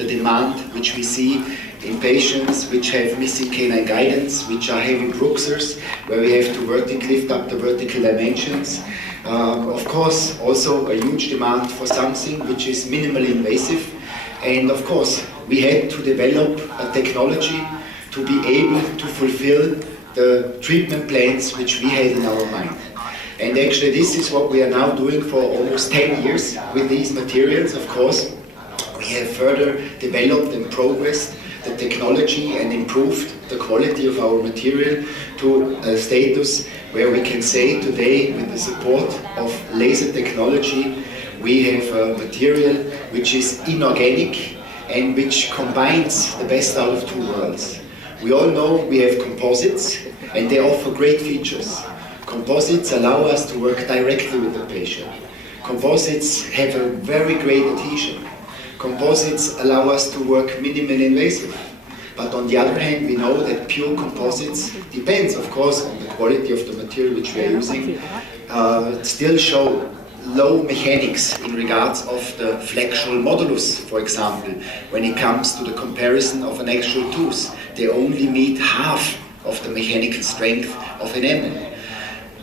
the demand which we see in patients which have missing canine guidance, which are heavy bruxers, where we have to vertically lift up the vertical dimensions. Of course, also a huge demand for something which is minimally invasive. And of course, we had to develop a technology to be able to fulfill the treatment plans which we had in our mind. And actually this is what we are now doing for almost 10 years with these materials. Of course, we have further developed and progressed the technology and improved the quality of our material to a status where we can say today, with the support of laser technology, we have a material which is inorganic and which combines the best out of two worlds. We all know we have composites and they offer great features. Composites allow us to work directly with the patient. Composites have a very great adhesion. Composites allow us to work minimally invasive. But on the other hand, we know that pure composites, depends of course on the quality of the material which we are using, still show low mechanics in regards of the flexural modulus, for example. When it comes to the comparison of an actual tooth, they only meet half of the mechanical strength of enamel.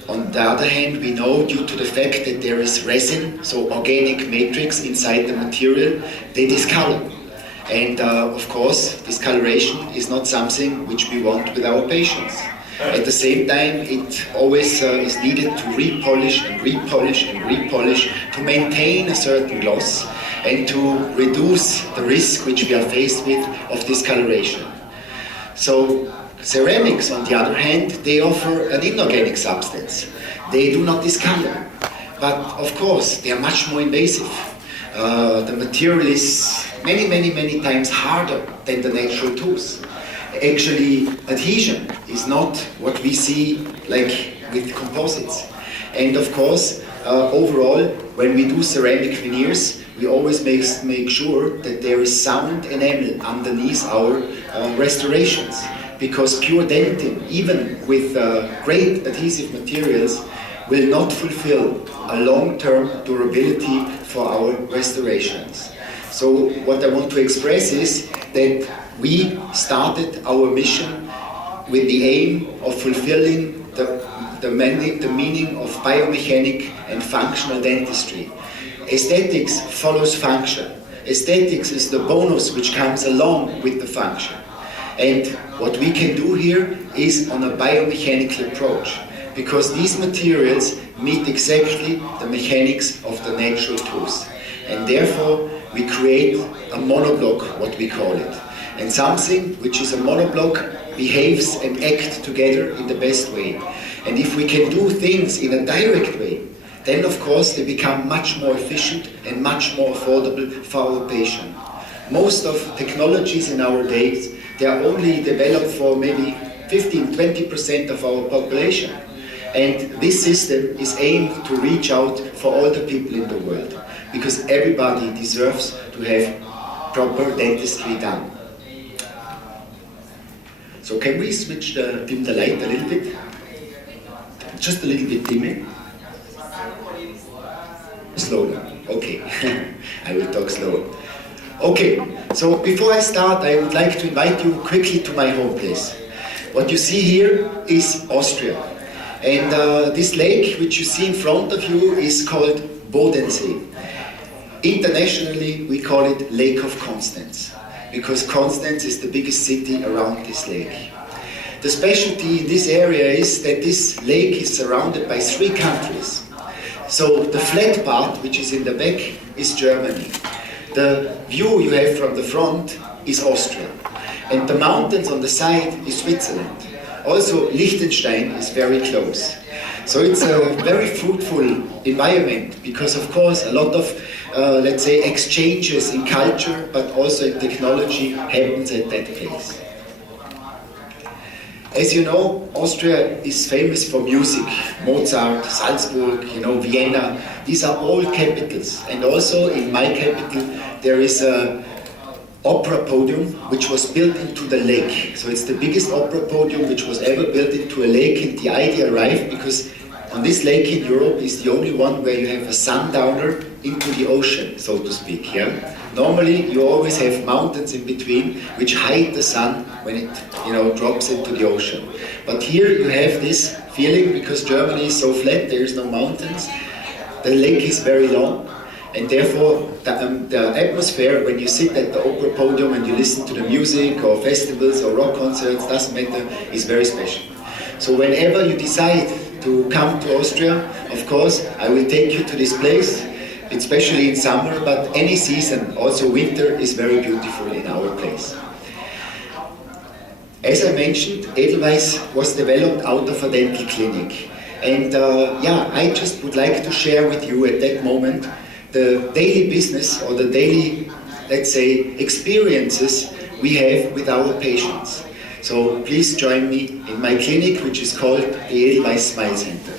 On the other hand, we know due to the fact that there is resin, so organic matrix inside the material, they discolor. And of course, discoloration is not something which we want with our patients. At the same time, it always is needed to repolish and repolish and repolish to maintain a certain gloss and to reduce the risk which we are faced with of discoloration. So ceramics, on the other hand, they offer an inorganic substance. They do not discolor, but of course they are much more invasive. The material is many times harder than the natural tooth. Actually, adhesion is not what we see like with composites. And of course, overall, when we do ceramic veneers, we always make sure that there is sound enamel underneath our restorations. Because pure dentin, even with great adhesive materials, will not fulfill a long-term durability for our restorations. So what I want to express is that we started our mission with the aim of fulfilling the meaning of biomechanic and functional dentistry. Aesthetics follows function. Aesthetics is the bonus which comes along with the function. And what we can do here is on a biomechanical approach, because these materials meet exactly the mechanics of the natural tooth. And therefore, we create a monoblock, what we call it. And something which is a monoblock behaves and acts together in the best way. And if we can do things in a direct way, then of course they become much more efficient and much more affordable for our patient. Most of technologies in our days, they are only developed for maybe 15–20% of our population. And this system is aimed to reach out for all the people in the world, because everybody deserves to have proper dentistry done. So can we switch dim the light a little bit? Just a little bit dimmer. Slower. Okay. I will talk slower. Okay, so before I start, I would like to invite you quickly to my home place. What you see here is Austria. And this lake, which you see in front of you, is called Bodensee. Internationally, we call it Lake of Constance, because Constance is the biggest city around this lake. The specialty in this area is that this lake is surrounded by 3 countries. So the flat part, which is in the back, is Germany. The view you have from the front is Austria. And the mountains on the side is Switzerland. Also, Liechtenstein is very close. So it's a very fruitful environment because, of course, a lot of, let's say, exchanges in culture, but also in technology happens at that place. As you know, Austria is famous for music. Mozart, Salzburg, Vienna, these are all capitals. And also in my capital, there is a opera podium which was built into the lake. So it's the biggest opera podium which was ever built into a lake, and the idea arrived because on this lake in Europe is the only one where you have a sundowner into the ocean, so to speak, yeah? Normally, you always have mountains in between, which hide the sun when it drops into the ocean. But here you have this feeling, because Germany is so flat, there is no mountains. The lake is very long, and therefore the atmosphere when you sit at the opera podium and you listen to the music or festivals or rock concerts, doesn't matter, is very special. So whenever you decide to come to Austria, of course, I will take you to this place, especially in summer, but any season, also winter, is very beautiful in our place. As I mentioned, Edelweiss was developed out of a dental clinic. And I just would like to share with you at that moment the daily business or the daily, let's say, experiences we have with our patients. So please join me in my clinic, which is called the Edelweiss Smile Center.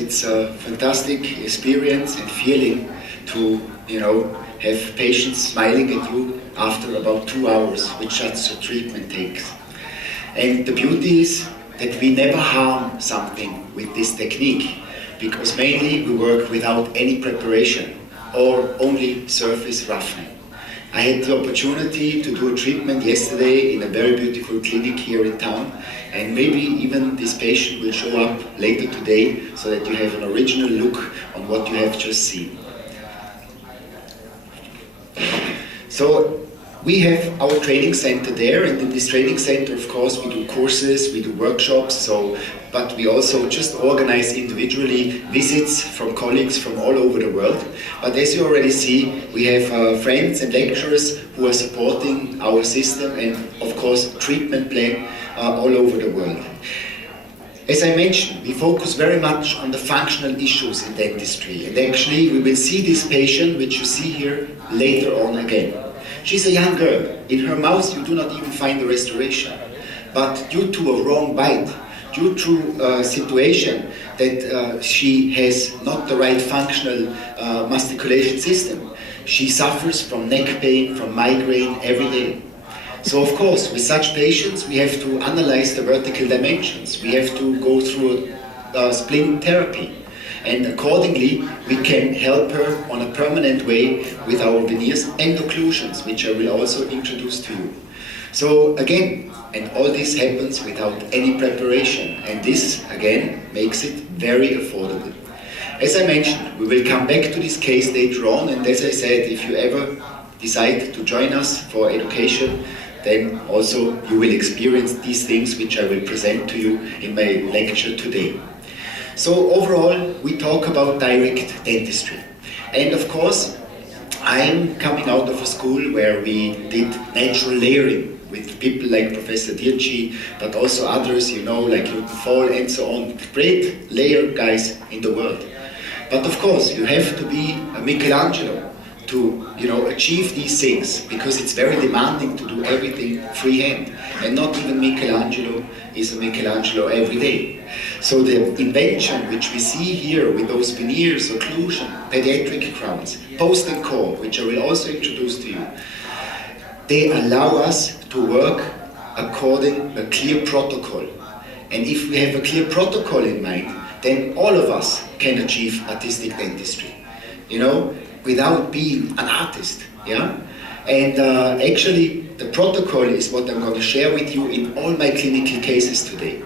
It's a fantastic experience and feeling to, have patients smiling at you after about 2 hours, which such a treatment takes. And the beauty is that we never harm something with this technique, because mainly we work without any preparation or only surface roughening. I had the opportunity to do a treatment yesterday in a very beautiful clinic here in town, and maybe even this patient will show up later today so that you have an original look on what you have just seen. So we have our training center there, and in this training center, of course, we do courses, we do workshops, but we also just organize individually visits from colleagues from all over the world. But as you already see, we have friends and lecturers who are supporting our system, and of course treatment plan all over the world. As I mentioned, we focus very much on the functional issues in dentistry, and actually we will see this patient, which you see here, later on again. She's a young girl. In her mouth you do not even find a restoration, but due to a wrong bite, due to a situation that she has not the right functional masticulation system, she suffers from neck pain, from migraine every day. So of course, with such patients, we have to analyze the vertical dimensions. We have to go through a splint therapy. And accordingly, we can help her on a permanent way with our veneers and occlusions, which I will also introduce to you. So again, and all this happens without any preparation, and this again makes it very affordable. As I mentioned, we will come back to this case later on, and as I said, if you ever decide to join us for education, then also you will experience these things which I will present to you in my lecture today. So overall, we talk about direct dentistry. And of course, I'm coming out of a school where we did natural layering with people like Professor Dirci, but also others, you know, like Luton Fall and so on. Great layer guys in the world. But of course, you have to be a Michelangelo to, you know, achieve these things, because it's very demanding to do everything freehand. And not even Michelangelo is a Michelangelo every day. So the invention which we see here with those veneers, occlusion, pediatric crowns, post and core, which I will also introduce to you, they allow us to work according a clear protocol. And if we have a clear protocol in mind, then all of us can achieve artistic dentistry, you know, without being an artist, yeah? And actually, the protocol is what I'm going to share with you in all my clinical cases today.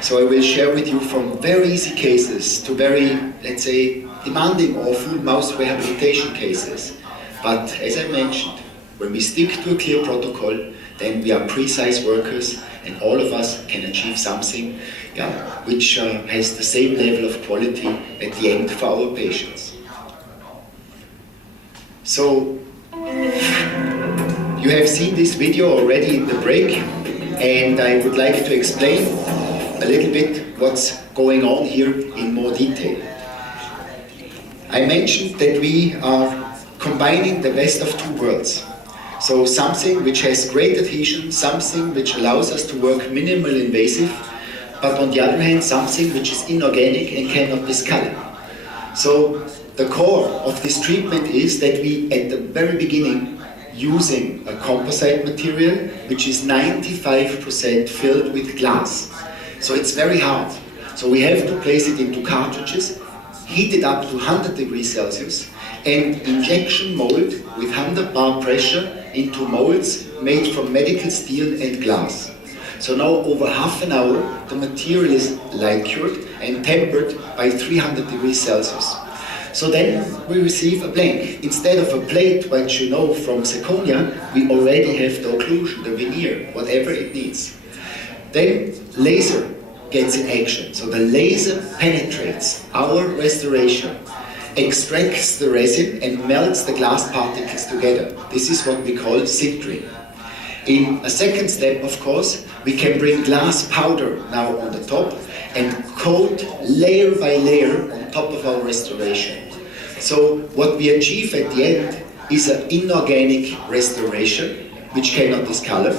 So I will share with you from very easy cases to very, let's say, demanding or full mouth rehabilitation cases. But as I mentioned, when we stick to a clear protocol, then we are precise workers, and all of us can achieve something, yeah, which has the same level of quality at the end for our patients. So, you have seen this video already in the break, and I would like to explain a little bit what's going on here in more detail. I mentioned that we are combining the best of two worlds. So something which has great adhesion, something which allows us to work minimal invasive, but on the other hand, something which is inorganic and cannot discolor. So the core of this treatment is that we, at the very beginning, using a composite material which is 95% filled with glass. So it's very hard. So we have to place it into cartridges, heat it up to 100 degrees Celsius, and injection mold with 100 bar pressure into molds made from medical steel and glass. So now over half an hour the material is light cured and tempered by 300 degrees Celsius. So then we receive a blank. Instead of a plate, which you know from zirconia, we already have the occlusion, the veneer, whatever it needs. Then laser gets in action. So the laser penetrates our restoration, extracts the resin and melts the glass particles together. This is what we call sintering. In a second step, of course, we can bring glass powder now on the top and coat layer by layer on top of our restoration. So what we achieve at the end is an inorganic restoration, which cannot discolor,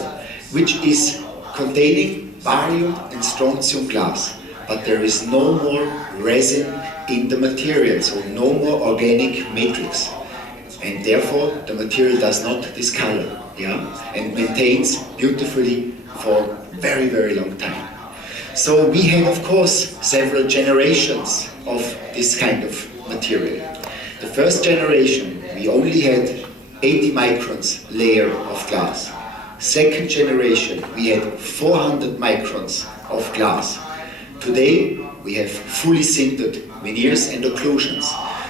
which is containing barium and strontium glass. But there is no more resin in the material, so no more organic matrix. And therefore the material does not discolor, yeah, and maintains beautifully for very, very long time. So we had, of course, several generations of this kind of material. The first generation, we only had 80 microns layer of glass. Second generation, we had 400 microns of glass. Today, we have fully sintered veneers and occlusions.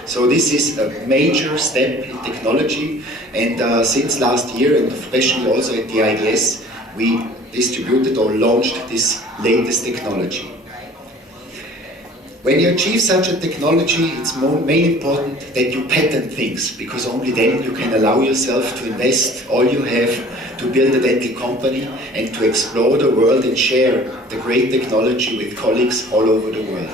So this is a major step in technology, and since last year, and especially also at the IDS, we distributed or launched this latest technology. When you achieve such a technology, it's main important that you patent things, because only then you can allow yourself to invest all you have to build a dental company and to explore the world and share the great technology with colleagues all over the world.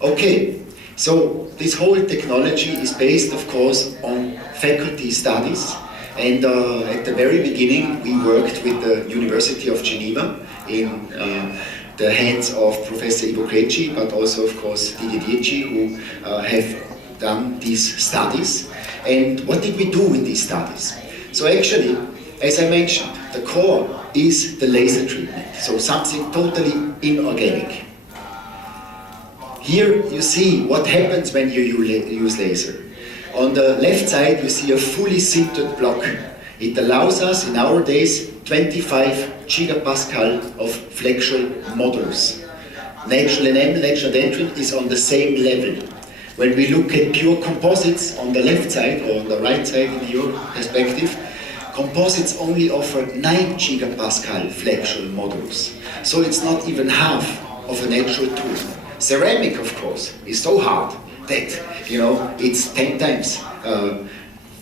Okay, so this whole technology is based, of course, on faculty studies. And at the very beginning, we worked with the University of Geneva in the hands of Professor Ivo Krejci, but also, of course, Didier Dirci, who have done these studies. And what did we do in these studies? So actually, as I mentioned, the core is the laser treatment, so something totally inorganic. Here you see what happens when you use laser. On the left side you see a fully sintered block. It allows us in our days 25 gigapascal of flexural modulus. Natural enamel, natural dentrin is on the same level. When we look at pure composites on the left side or on the right side in your perspective, Composites only offer 9 gigapascal flexural modulus. So it's not even half of a natural tooth. Ceramic, of course, is so hard that, it's 10 times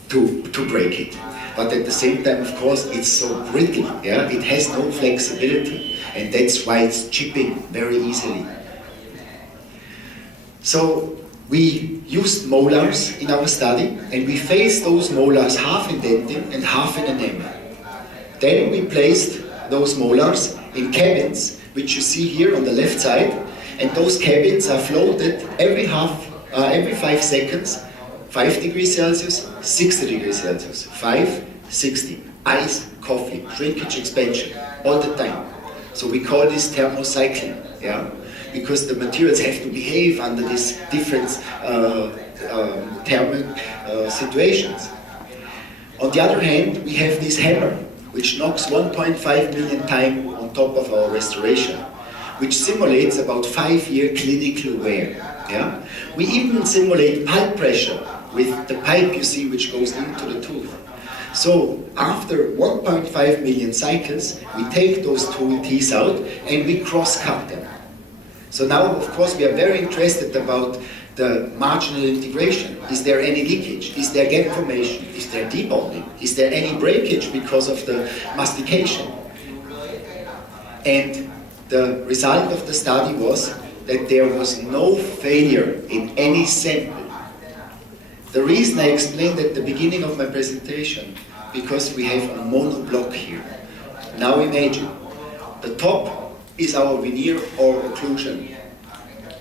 to break it. But at the same time, of course, it's so brittle, yeah? It has no flexibility, and that's why it's chipping very easily. So we used molars in our study, and we faced those molars half in dentin and half in enamel. Then we placed those molars in cabins, which you see here on the left side, and those cabins are floated every 5 seconds, 5 degrees Celsius, 60 degrees Celsius, 5, 60, ice, coffee, shrinkage, expansion, all the time. So we call this thermocycling, yeah? Because the materials have to behave under these different thermal situations. On the other hand, we have this hammer, which knocks 1.5 million times on top of our restoration, which simulates about 5-year clinical wear. Yeah? We even simulate pipe pressure with the pipe you see which goes into the tooth. So after 1.5 million cycles, we take those two teeth out and we cross-cut them. So now, of course, we are very interested about the marginal integration. Is there any leakage? Is there gap formation? Is there debonding? Is there any breakage because of the mastication? And the result of the study was that there was no failure in any sample. The reason I explained at the beginning of my presentation, because we have a monoblock here. Now imagine, the top is our veneer or occlusion.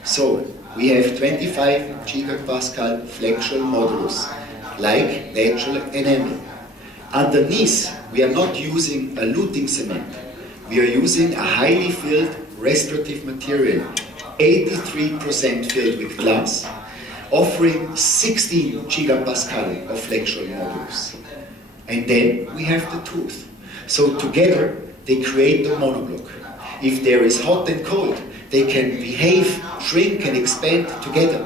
So we have 25 gigapascal flexural modulus, like natural enamel. Underneath, we are not using a luting cement. We are using a highly filled restorative material, 83% filled with glass, offering 16 gigapascal of flexural modulus. And then we have the tooth. So together, they create the monoblock. If there is hot and cold, they can behave, shrink and expand together.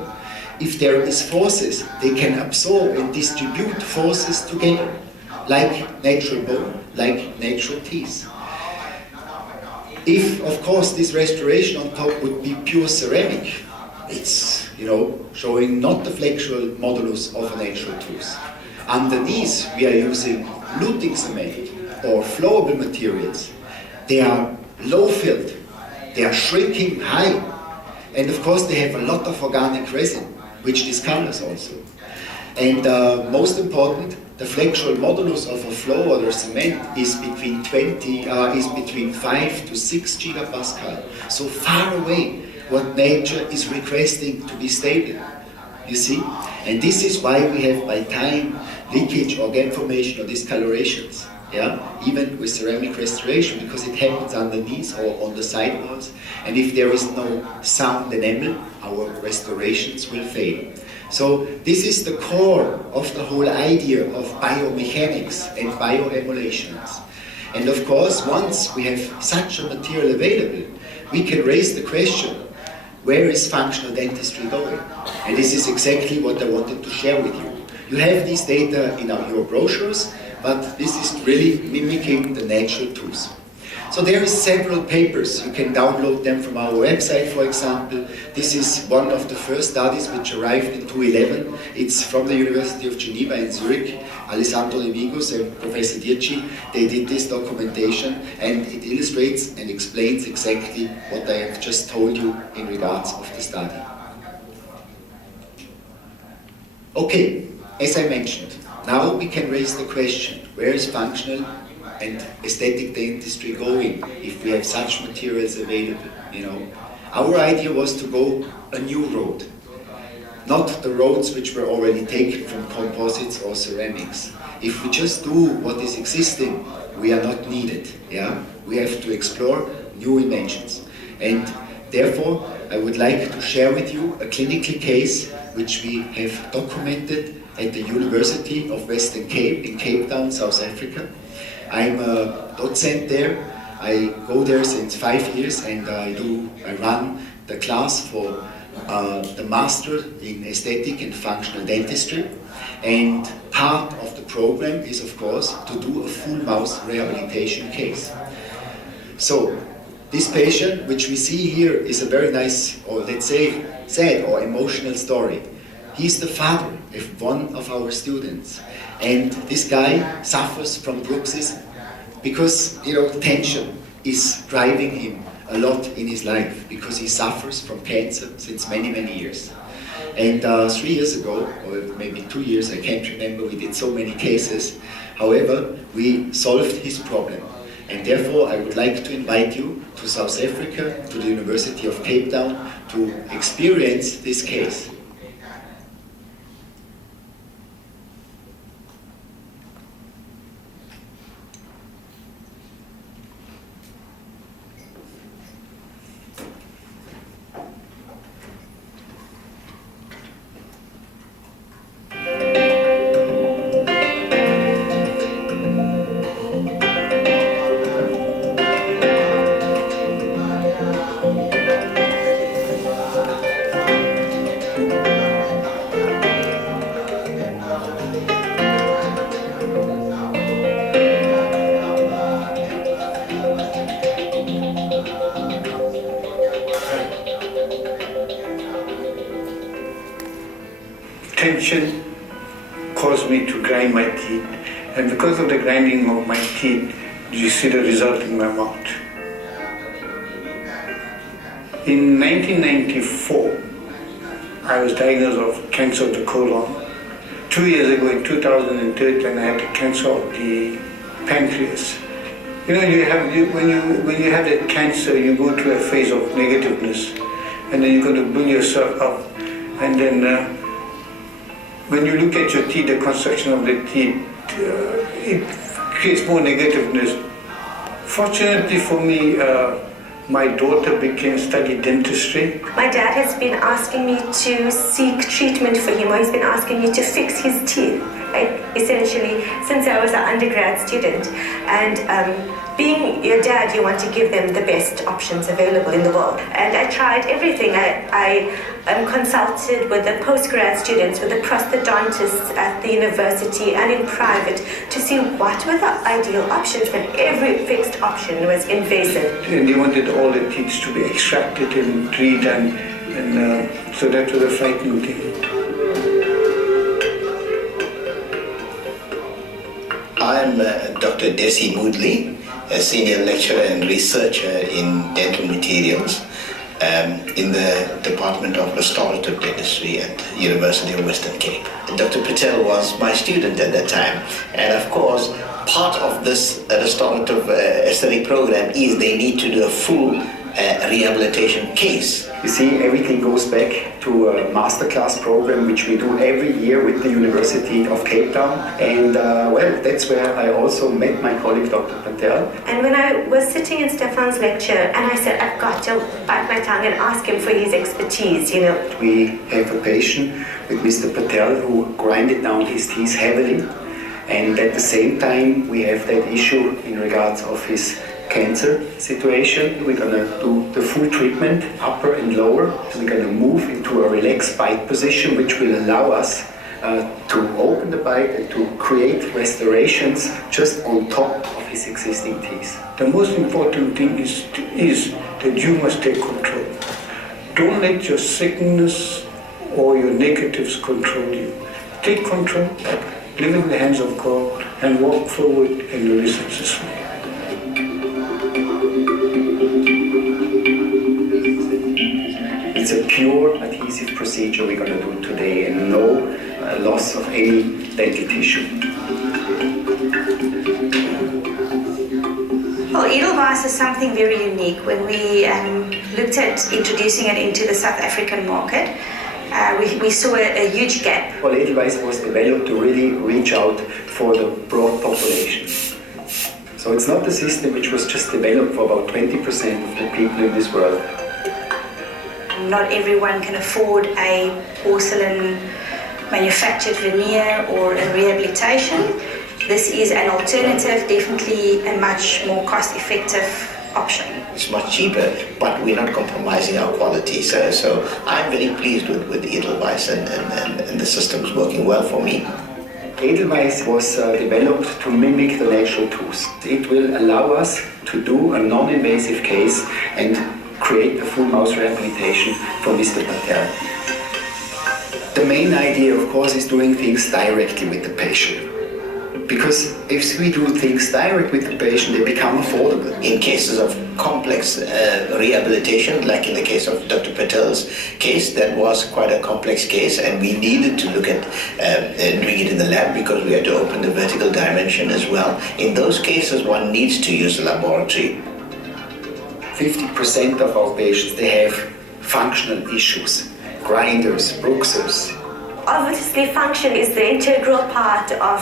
If there is forces, they can absorb and distribute forces together, like natural bone, like natural teeth. If, of course, this restoration on top would be pure ceramic, it's, showing not the flexural modulus of a natural tooth. Underneath, we are using luting cement or flowable materials. They are low-filled, they are shrinking high, and of course they have a lot of organic resin, which discolors also. And most important, the flexural modulus of a flow or a cement is between 5 to 6 gigapascal, so far away what nature is requesting to be stable. You see? And this is why we have by time leakage or gap formation or discolorations. Yeah? Even with ceramic restoration, because it happens underneath or on the side walls. And if there is no sound enamel, our restorations will fail. So this is the core of the whole idea of biomechanics and bioemulations. And of course, once we have such a material available, we can raise the question, where is functional dentistry going? And this is exactly what I wanted to share with you. You have these data in your brochures, but this is really mimicking the natural tooth. So there are several papers. You can download them from our website, for example. This is one of the first studies which arrived in 2011. It's from the University of Geneva in Zurich. Alessandro Lemigos and Professor Dirci, they did this documentation, and it illustrates and explains exactly what I have just told you in regards of the study. Okay, as I mentioned, now we can raise the question, where is functional and aesthetic dentistry going if we have such materials available? Our idea was to go a new road, not the roads which were already taken from composites or ceramics. If we just do what is existing, we are not needed. Yeah? We have to explore new inventions. And therefore, I would like to share with you a clinical case which we have documented at the University of Western Cape in Cape Town, South Africa. I'm a docent there. I go there since 5 years, and I run the class for the master in aesthetic and functional dentistry, and part of the program is, of course, to do a full mouth rehabilitation case. So this patient, which we see here, is a very nice, or let's say sad or emotional story. He's the father of one of our students, and this guy suffers from bruxism because, you know, tension is driving him a lot in his life, because he suffers from cancer since many, many years. And 3 years ago, or maybe 2 years, I can't remember, we did so many cases. However, we solved his problem. And therefore, I would like to invite you to South Africa, to the University of Cape Town, to experience this case. Tension caused me to grind my teeth, and because of the grinding of my teeth, you see the result in my mouth. In 1994, I was diagnosed of cancer of the colon. 2 years ago, in 2013, I had cancer of the pancreas. You know, when you have that cancer, you go through a phase of negativeness, and then you're going to build yourself up, and then when you look at your teeth, the construction of the teeth, it creates more negativeness. Fortunately for me, my daughter studied dentistry. My dad has been asking me to seek treatment for him, or he's been asking me to fix his teeth, essentially, since I was an undergrad student. And being your dad, you want to give them the best options available in the world. And I tried everything. I consulted with the postgrad students, with the prosthodontists at the university and in private, to see what were the ideal options, but every fixed option was invasive. And they wanted all the teeth to be extracted and redone, and so that was a frightening thing. I'm Dr. Desi Moodley, a senior lecturer and researcher in dental materials in the Department of Restorative Dentistry at the University of Western Cape. Dr. Patel was my student at that time, and of course, part of this restorative aesthetic program is they need to do a full rehabilitation case. You see, everything goes back to a masterclass program which we do every year with the University of Cape Town, and well, that's where I also met my colleague Dr. Patel. And when I was sitting in Stefan's lecture, and I said, I've got to bite my tongue and ask him for his expertise, you know. We have a patient with Mr. Patel who grinded down his teeth heavily, and at the same time we have that issue in regards of his cancer situation. We're gonna do the full treatment, upper and lower. We're gonna move into a relaxed bite position, which will allow us to open the bite and to create restorations just on top of his existing teeth. The most important thing is that you must take control. Don't let your sickness or your negatives control you. Take control, live in the hands of God, and walk forward and you'll be successful. It's a pure adhesive procedure we're going to do today, and no loss of any dental tissue. Well, Edelweiss is something very unique. When we looked at introducing it into the South African market, we saw a huge gap. Well, Edelweiss was developed to really reach out for the broad population. So it's not a system which was just developed for about 20% of the people in this world. Not everyone can afford a porcelain manufactured veneer or a rehabilitation. This is an alternative, definitely a much more cost-effective option. It's much cheaper, but we're not compromising our quality. So I'm very pleased with Edelweiss, and the system's working well for me. Edelweiss was developed to mimic the natural tooth. It will allow us to do a non-invasive case and create a full mouth rehabilitation for Mr. Patel. The main idea, of course, is doing things directly with the patient. Because if we do things direct with the patient, they become affordable. In cases of complex rehabilitation, like in the case of Dr. Patel's case, that was quite a complex case, and we needed to look at doing it in the lab because we had to open the vertical dimension as well. In those cases, one needs to use the laboratory. 50% of our patients, they have functional issues, grinders, bruxers. Obviously, function is the integral part of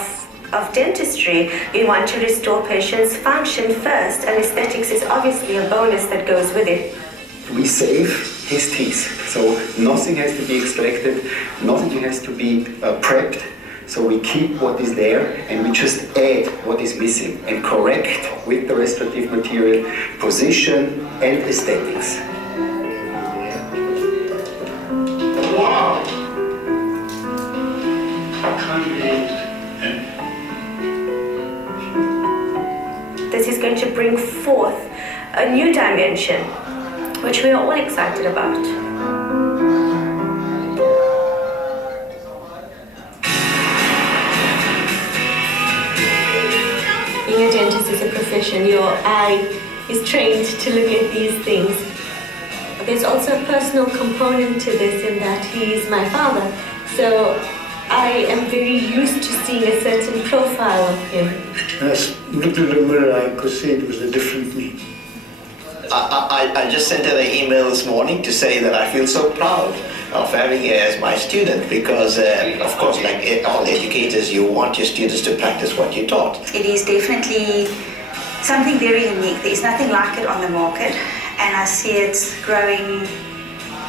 dentistry. We want to restore patients' function first, and aesthetics is obviously a bonus that goes with it. We save his teeth, so nothing has to be extracted, nothing has to be prepped, so we keep what is there and we just add what is missing and correct with the restorative material, position and aesthetics. Wow! I can't believe it. This is going to bring forth a new dimension, which we are all excited about. Being a dentist is a profession. Your eye is trained to look at these things. But there's also a personal component to this in that he is my father. So I am very used to seeing a certain profile of him. As looked in the mirror, I could see it was a different me. I just sent her an email this morning to say that I feel so proud of having her as my student because, of course, like all educators, you want your students to practice what you taught. It is definitely something very unique. There is nothing like it on the market, and I see it growing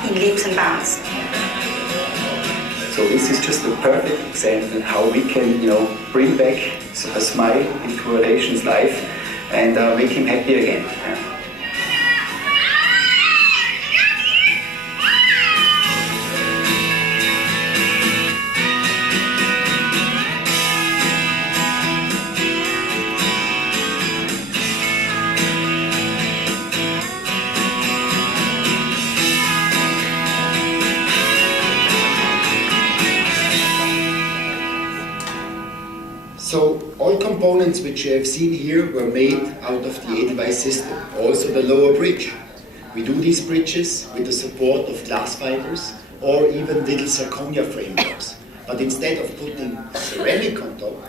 in leaps and bounds. So this is just a perfect example how we can, bring back a smile into a patient's life and make him happy again. So all components which you have seen here were made out of the Edelweiss system, also the lower bridge. We do these bridges with the support of glass fibers or even little zirconia frameworks. But instead of putting ceramic on top,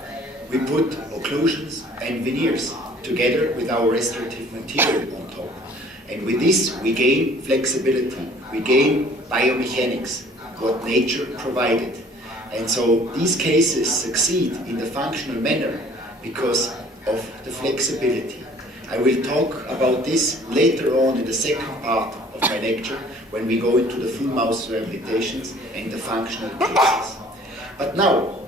we put occlusions and veneers together with our restorative material on top. And with this we gain flexibility, we gain biomechanics, what nature provided. And so these cases succeed in the functional manner because of the flexibility. I will talk about this later on in the second part of my lecture when we go into the full mouth rehabilitations and the functional cases. But now,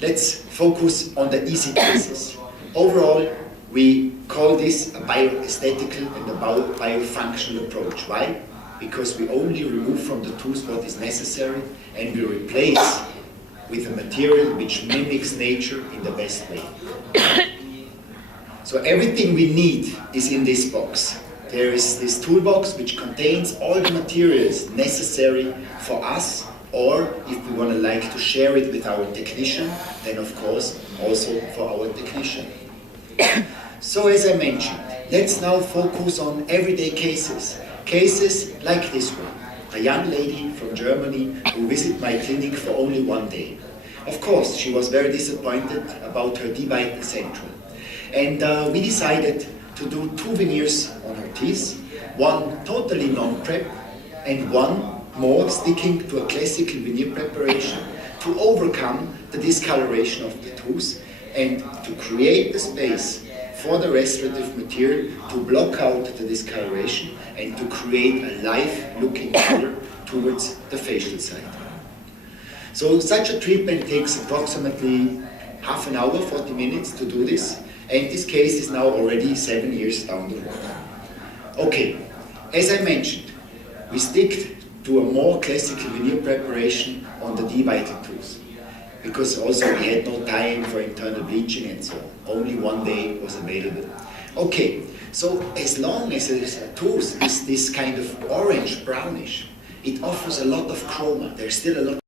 let's focus on the easy cases. Overall, we call this a bioaesthetical and a biofunctional approach. Why? Because we only remove from the tooth what is necessary and we replace with a material which mimics nature in the best way. So everything we need is in this box. There is this toolbox which contains all the materials necessary for us, or if we want to like to share it with our technician, then of course also for our technician. So as I mentioned, let's now focus on everyday cases. Cases like this one. A young lady from Germany who visited my clinic for only one day. Of course, she was very disappointed about her divided centrum. And we decided to do 2 veneers on her teeth, one totally non-prep and one more sticking to a classical veneer preparation to overcome the discoloration of the tooth and to create the space for the restorative material to block out the discoloration and to create a live-looking color towards the facial side. So such a treatment takes approximately half an hour, 40 minutes to do this, and this case is now already 7 years down the road. Okay, as I mentioned, we stick to a more classical veneer preparation on the D-vital tools, because also we had no time for internal bleaching and so on. Only one day was available. Okay, so as long as the tooth is this kind of orange brownish, it offers a lot of chroma. There's still a lot